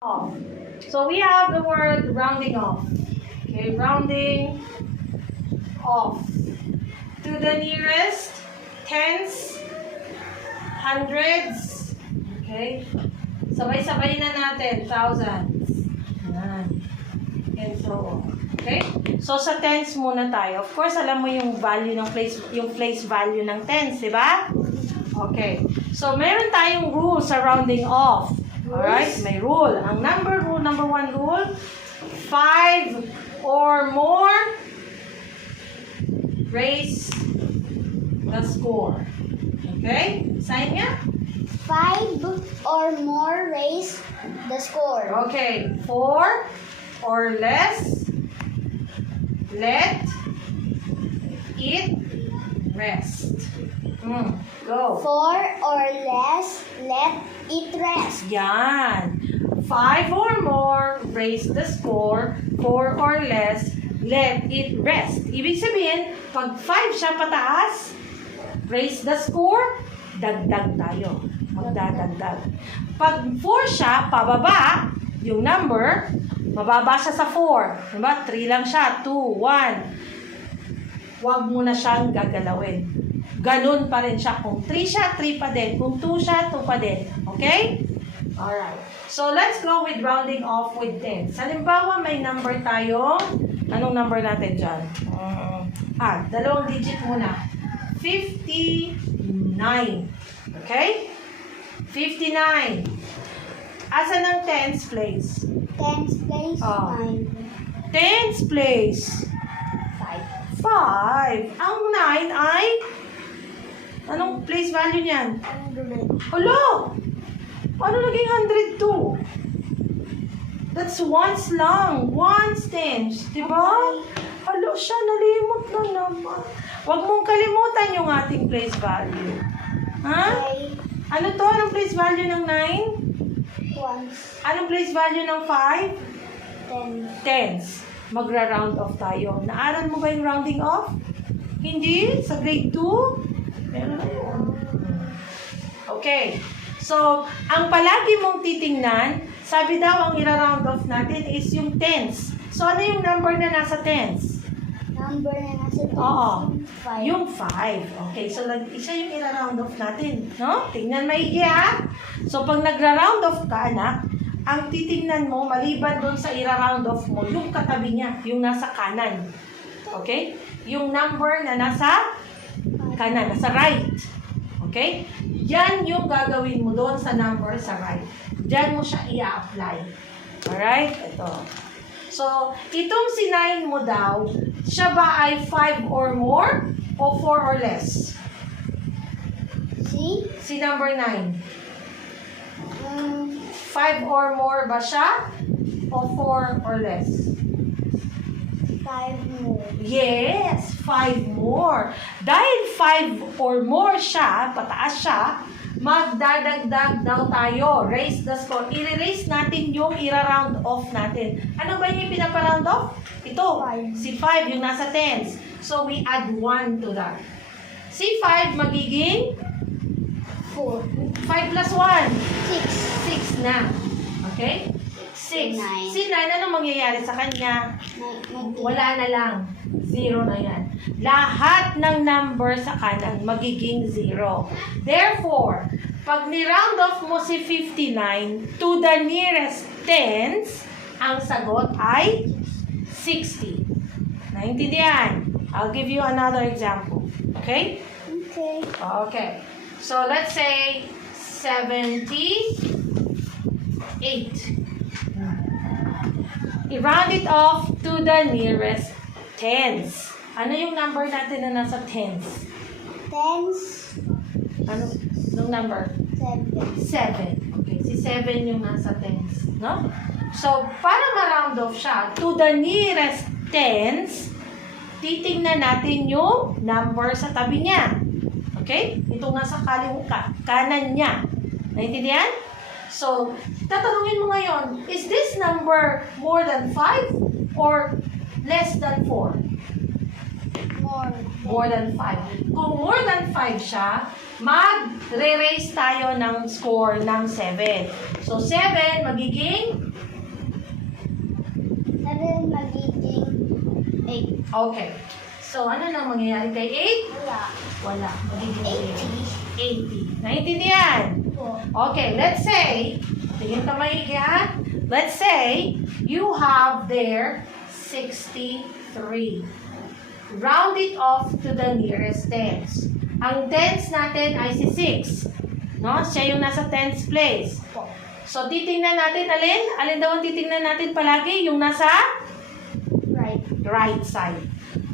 off. So we have the word rounding off. Okay, rounding off to the nearest tens, hundreds. Okay, sabay-sabay na natin, thousands. Yan. And so on. Okay? So sa tens muna tayo. Of course, alam mo yung value ng place value ng tens, di ba? Okay. So meron tayong rule sa rounding off. Alright, may rule. Ang number one rule, 5 or more, raise the score. Okay? Sign nga. 5 or more raise the score. Okay, 4 or less, let it rest. Go. 4 or less, let it rest. Yan. 5 or more, raise the score. 4 or less, let it rest. Ibig sabihin, pag 5 siya pataas, raise the score, dagdag tayo. Magdadagdag. Pag 4 siya, pababa, yung number, mababa siya sa 4. Diba? 3 lang siya. 2, 1. Huwag mo na siyang gagalawin. Ganun pa rin siya. Kung 3 siya, 3 pa din. Kung 2 siya, 2 pa din. Okay? Alright. So, let's go with rounding off with 10. Halimbawa, may number tayo. Anong number natin dyan? Dalawang digit muna. 59. Okay? 59. Asan ang tens place? Tens place, 9. Tens place. 5. Ang 9 ay anong place value niyan? Hello! Ano naging 102? That's ones lang. Ones tens. Diba? Hello siya, nalimot na naman. Huwag mong kalimutan yung ating place value. Ha? Okay. Ano to? Anong place value ng 9? Ones. Anong place value ng 5? 10. Tens. Magra-round off tayo. Naaral mo ba yung rounding off? Hindi? Sa grade 2? Meron na yun. Okay. So, ang palagi mong titingnan, sabi daw ang ira-round off natin is yung tens. So, ano yung number na nasa tens? Number na nasa tens. Oo. 5. Yung 5. Okay, so isa yung ira-round off natin. No? Tingnan maigi ha. So, pag nagra-round off ka, anak, ang titingnan mo, maliban doon sa ira-round off mo, yung katabi niya, yung nasa kanan. Okay? Yung number na nasa kanan, nasa right. Okay? Yan yung gagawin mo doon sa number sa right. Diyan mo siya i-apply. Alright? Ito. So, itong si 9 mo daw, siya ba ay 5 or more o 4 or less? Si number 9. 5 or more ba siya o 4 or less? 5 more. Yes, 5 more. Dahil 5 or more siya, pataas siya, magdadagdag daw tayo. Raise the score. I-raise natin yung ira-round off natin. Ano ba yung pinapa-round off? Ito. Si 5, yung nasa tens. So, we add 1 to that. Si 5 magiging 4. 5 plus 1. 6. 6 na. Okay? 6. Si 9, ano mangyayari sa kanya? Wala na lang. 0 na yan. Lahat ng number sa kanan magiging 0. Therefore, pag ni-round off mo si 59 to the nearest tens, ang sagot ay 60. Naintindihan? I'll give you another example. Okay? Okay. Okay. So, let's say 78. I-round it off to the nearest tens. Ano yung number natin na nasa tens? Tens. Ano? Anong number? 7. 7. Okay, si 7 yung nasa tens. No? So, para ma-round off siya to the nearest tens, titingnan natin yung number sa tabi niya. Okay? Ito nga sa kanan niya. Naintindihan? So, tatanungin mo ngayon, is this number more than 5 or less than 4? More. More than 5. Kung more than 5 siya, mag-re-raise tayo ng score ng 7. So, 7 magiging 7 magiging 8. okay. So, ano nang mangyayari kay 8? Wala. Wala. Magiging 80. 80. Naintindihan? Po. Okay, let's say, tingin ka maigi ha? Let's say, you have there 63. Round it off to the nearest tens. Ang tens natin ay si 6. No? Siya yung nasa tens place. Po. So, titingnan natin, alin? Alin daw ang titingnan natin palagi? Yung nasa Right. right side.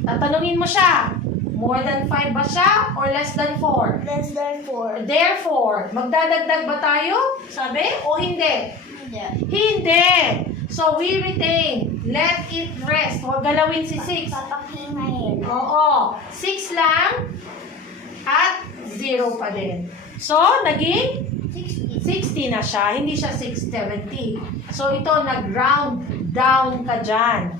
Tatanungin mo siya, more than 5 ba siya or less than 4? Less than 4. Therefore, magdadagdag ba tayo? Sabi? O hindi? Hindi. Hindi! So, we retain. Let it rest. Huwag galawin si 6. Papahingayin. Oo. 6 lang at 0 pa din. So, naging 60. 60 na siya. Hindi siya 670. So, ito, nag-round down ka dyan.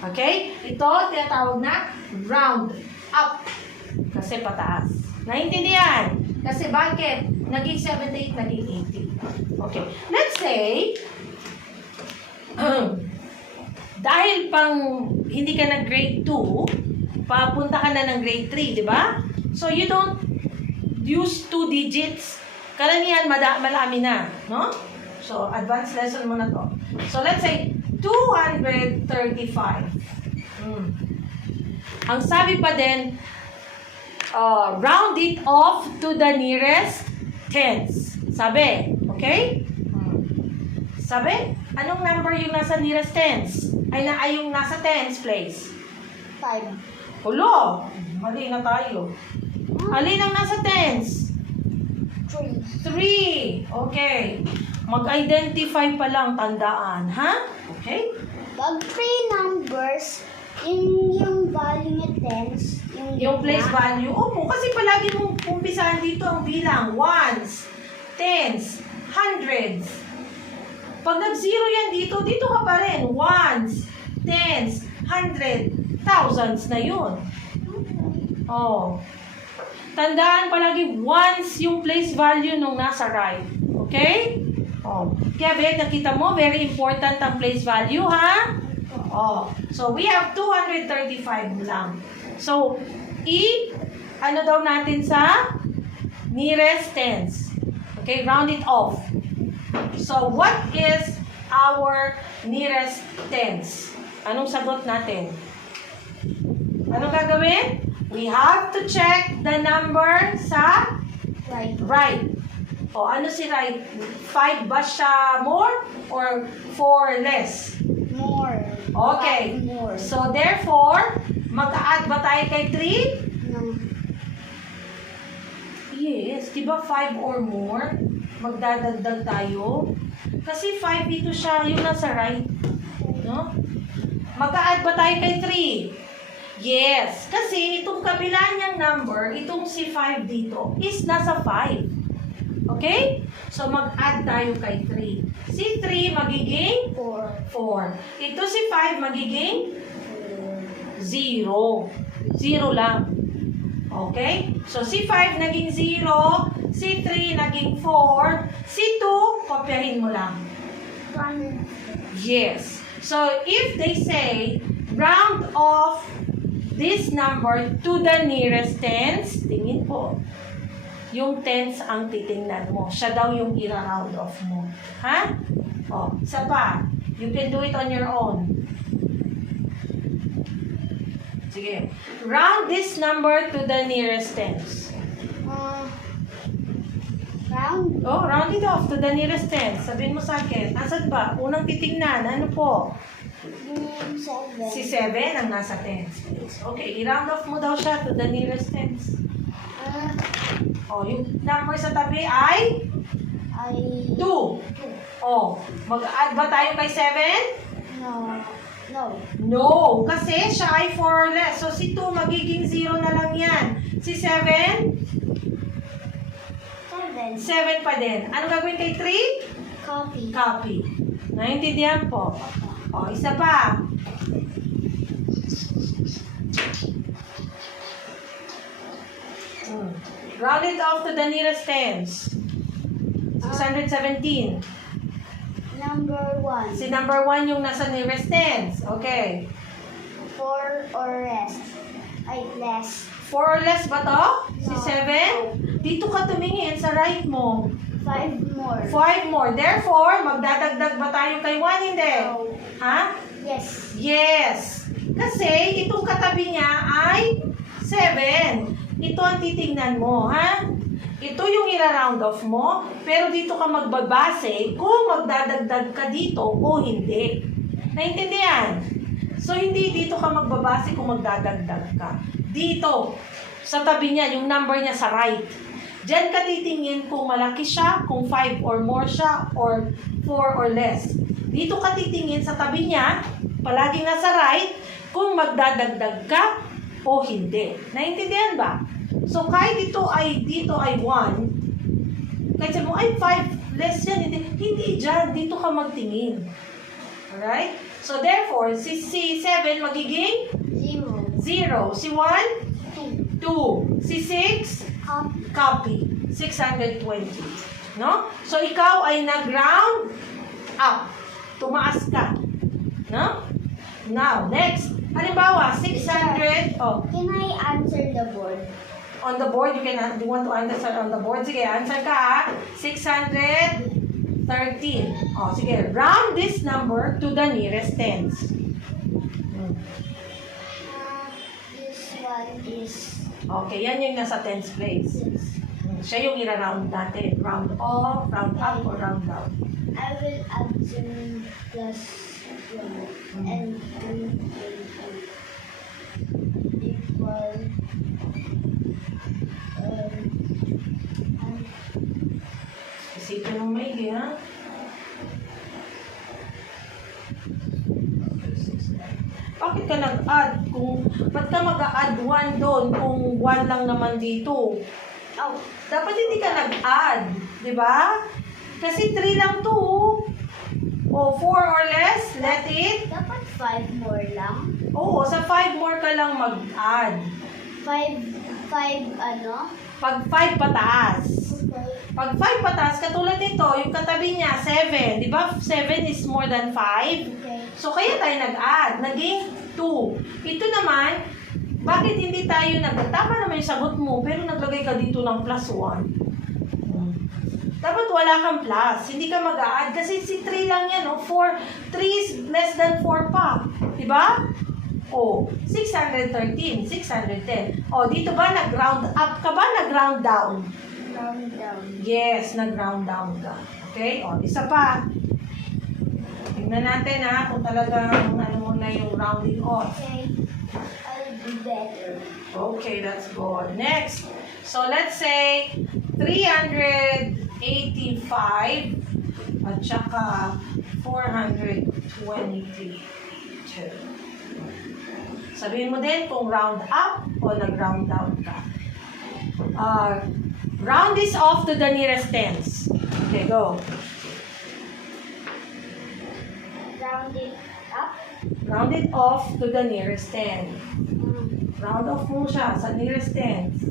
Okay? Ito, tinatawag na round up. Kasi pataas. Naintindihan? Kasi bakit? Naging 78, naging 80. Okay. Let's say, dahil pang hindi ka na grade 2, papunta ka na ng grade 3, di ba? So, you don't use 2 digits. Karamihan, malami na. No? So, advanced lesson mo na to. So, let's say, 235. Ang sabi pa din, round it off to the nearest tens. Sabi, okay? Sabi, anong number yung nasa nearest tens? Ay yung nasa tens place. 5. Hulo, mali na tayo. Alin ang nasa tens? 3. 3. Okay. Mag-identify pa lang, tandaan, ha? Okay? Pag 3 numbers, yung value niya tens, Yung place value, opo, kasi palagi mong umpisahan dito ang bilang. Ones, tens, hundreds. Pag nag-zero yan dito, dito ka pa rin. Ones, tens, hundred, thousands na yun. Oh. Tandaan palagi, once yung place value nung nasa right. Okay? Oh. Kaya, Bek, nakita mo, very important ang place value, ha? Oh. So, we have 235 lang. So, ano daw natin sa nearest tens? Okay, round it off. So, what is our nearest tens? Anong sagot natin? Anong gagawin? We have to check the number sa Right. right. O, ano si right? 5 ba siya more or 4 less? More. Okay. 5 more. So, therefore, mag-a-add ba tayo kay 3? No. Yes. Diba 5 or more? Magdadagdag tayo. Kasi 5 dito siya, yung nasa right. No? Mag-a-add ba tayo kay 3? Yes. Kasi itong kabila niyang number, itong si 5 dito, is nasa 5. Okay? So, mag-add tayo kay 3. Si 3 magiging 4. 4. Ito si 5 magiging 0. 0 lang. Okay? So, si 5 naging 0, si 3 naging 4, si 2, kopyahin mo lang. 1. Yes. So, if they say, round off this number to the nearest tens, tingin po, yung tens ang titingnan mo. Siya daw yung ira-round off mo. Ha? O, isa pa. You can do it on your own. Sige. Round this number to the nearest tens. Round. Oh, round it off to the nearest tens. Sabihin mo sa akin, asan ba? Unang titingnan, ano po? 7. Si 7 ang nasa tens. Okay, i-round off mo daw siya to the nearest tens. Oh, yung number sa tabi ay Ay. 2. Oh, mag-add ba tayo kay 7? No. No. No, kasi siya ay 4 or less. So, si 2 magiging 0 na lang yan. Si 7? 7. 7 pa din. Ano gagawin kay 3? Copy. Copy. Naintindihan po. O, isa pa. Round it off to the nearest tens. 617. Number 1. Si number 1 yung nasa nearest tens. Okay. 4 or less. Ay, less. 4 or less ba to? Si No. 7? Dito ka tumingin sa right mo. 5 more. 5 more. Therefore, magdadagdag ba tayo kay 1? Hindi. No. Ha? Yes. Yes. Kasi itong katabi niya ay 7. Ito ang titingnan mo, ha? Ito yung ira-round off mo, pero dito ka magbabase kung magdadagdag ka dito o hindi. Naintindihan? So, hindi dito ka magbabase kung magdadagdag ka. Dito, sa tabi niya, yung number niya sa right. Diyan ka titingin kung malaki siya, kung 5 or more siya, or 4 or less. Dito ka titingin sa tabi niya, palaging nasa right, kung magdadagdag ka o hindi. Naintindihan ba? So, kahit dito ay 1, kahit sabi mo, ay 5, less yan, hindi dyan, dito ka magtingin. Alright? So, therefore, si 7 magiging 0. 0. Si 1, 2. Si 6, copy. 620. No? So, ikaw ay nag-round up. Tumaas ka. No? Now, next. Halimbawa, 600. Oh, Can I answer the board? on the board, you want to answer on the board? Sige, answer ka. 613. Oh, sige. Round this number to the nearest tens. This one is Okay, yan yung nasa tens place. 6. Siya yung ira-round natin. Round off, round up, or round down. I will add 0 plus 1 and 2 equal Isipin mo maigi, ha? Bakit ka nag-add? Ba't ka mag-add 1 doon kung 1 lang naman dito? Oh, Dapat hindi ka nag-add, di ba? Kasi 3 lang to. O 4 or less, let it. dapat 5 more lang. Oo, sa 5 more ka lang mag-add. 5 ano? Pag 5 pataas. Okay. Pag 5 pataas, katulad nito, yung katabi niya, 7. Di ba? 7 is more than 5. Okay. So, kaya tayo nag-add. Naging 2. Ito naman, bakit hindi tayo tama naman yung sagot mo, pero naglagay ka dito ng plus 1. Dapat wala kang plus. Hindi ka mag-a-add. Kasi si 3 lang yan, no? 3 is less than 4 pa. Diba? O, 613, 610. O, dito ba nag-round up ka ba? Nag-round down? Round down. Yes, nag-round down ka. Okay? O, isa pa. Tingnan natin, ha, kung talagang ano mo na yung rounding off. Okay. I'll do better. Okay, that's good. Next. So, let's say 385 at saka 422. Sabihin mo din kung round up o nag-round down ka. Round this off to the nearest tens. Okay, go. Round it up. Round it off to the nearest ten. Round off mo siya sa nearest tens.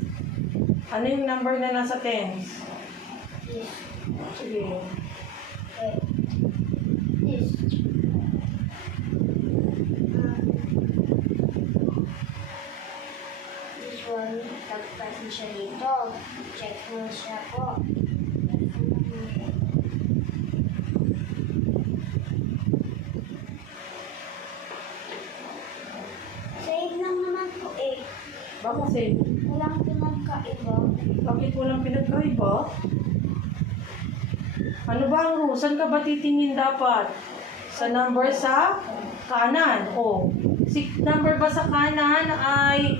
Ano yung number na nasa tens? This. Sige. Okay. This. This one, tagpasin siya dito. Check mo siya po. Save lang naman po eh. Baka save. Walang pinagkaiba. Bakit walang pinagkaiba? Ano ba ang rule? Saan ka ba titingin dapat? Sa number sa kanan. O, si number ba sa kanan ay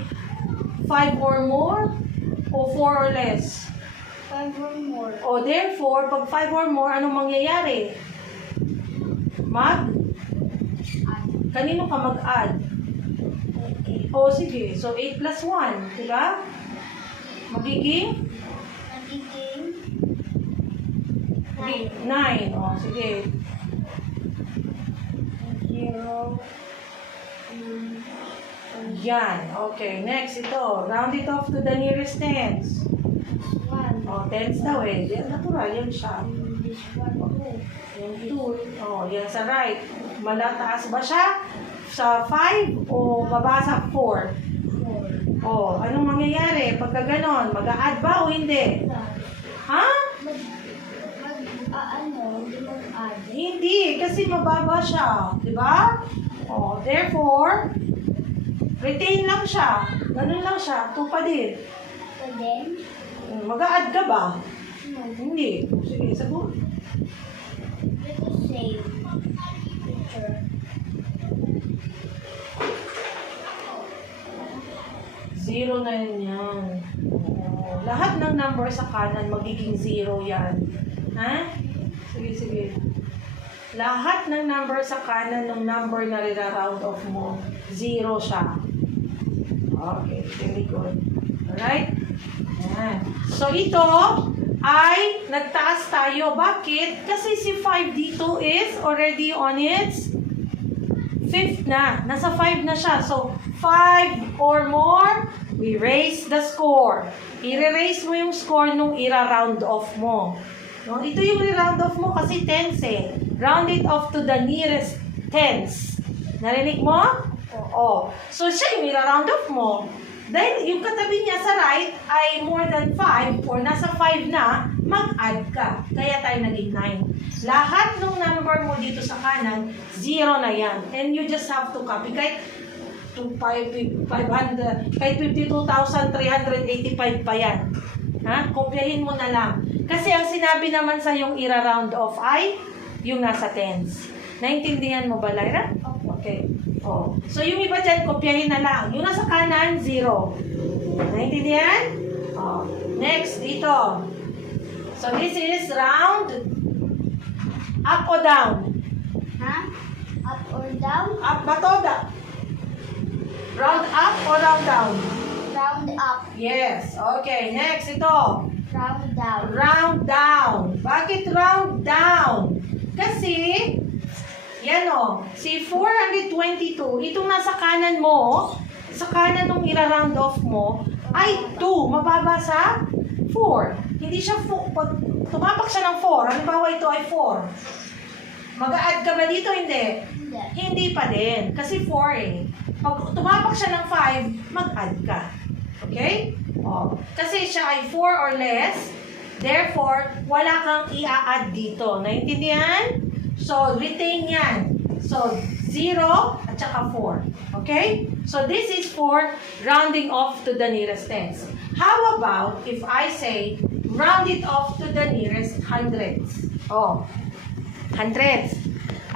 5 or more? O 4 or less? 5 or more. O, therefore, pag 5 or more, anong mangyayari? Kanino ka mag-add? O, sige. So, 8 plus 1. Diba? Magiging? Magiging 9. O, sige. 0. Yan. Okay, next ito. Round it off to the nearest tens. 1. Oh, tens daw eh. Yan, natural yan siya. And this one, 2. Yung 2. Oh, yan sa right. Malataas ba siya? Sa 5 o baba sa 4? 4. Oh, anong mangyayari? Pagka ganon, mag-a-add ba o hindi? Ha? Hindi mag-add. Hindi, kasi mababa siya. Di ba? Oh, therefore, retain lang siya. Ganun lang siya. 2 pa din. So then, Mag-a-add ka ba? no. Hindi. Sige, sagot. Let us say, picture. Zero na yan. Oh, lahat ng number sa kanan magiging 0 yan. Ha? Sige, sige. Lahat ng number sa kanan ng number na round off mo, 0 siya. Okay, very good. Alright? Yan. So, ito ay nagtaas tayo. Bakit? Kasi si 5 dito is already on its 5th na. Nasa 5 na siya. So, 5 or more, we raise the score. I-raise mo yung score nung ira-round off mo. No? Ito yung i-round off mo kasi tens eh. Round it off to the nearest tens. Narinig mo? Oo. So, siya yung ira-round off mo. Dahil yung katabi niya sa right ay more than 5 or nasa 5 na, mag-add ka. Kaya tayo naging 9. Lahat ng number mo dito sa kanan, 0 na yan. And you just have to copy. Kahit 500, kahit 52,385 pa yan. Ha? Kopyahin mo na lang. Kasi ang sinabi naman sa yung ira-round off ay yung nasa tens. Naintindihan mo ba, Lyra? Okay. Oh. So, yung iba dyan, kopyahin na lang. Yung nasa kanan, 0. Naintindihan? Oh. Next, dito. So, this is round up o down? Ha? Up or down? Up ba to? Round up o round down? Round up. Yes. Okay. Next, ito. Round down. Round down. Bakit round down? Kasi, yan o, si 422, itong nasa kanan mo, sa kanan nung ira-round off mo, ay 2, mababa sa 4. Hindi siya 4, pag tumapak siya ng 4, halimbawa ito ay 4. Mag-a-add ka ba dito? Hindi. Hindi. Hindi pa din, kasi 4 eh. Pag tumapak siya ng 5, mag-add ka. Okay? O, kasi siya ay 4 or less, therefore, wala kang i-a-add dito. Naintindihan? So, retain yan. So, 0 at saka 4. Okay? So, this is for rounding off to the nearest tens. How about if I say, round it off to the nearest hundreds? Oh, hundreds.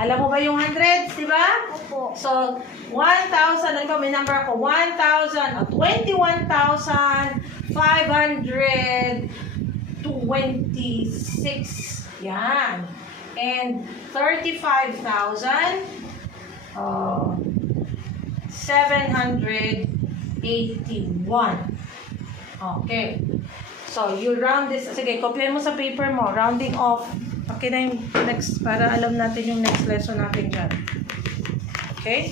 Alam mo ba yung hundreds, di ba? Opo. So, 1,000, ano ba, may number ako, 1,000, 21,526. Yan. And 35,781. Okay. So, you round this. Sige, kopyahin mo sa paper mo. Rounding off. Okay na yung next, para alam natin yung next lesson natin dyan. Okay?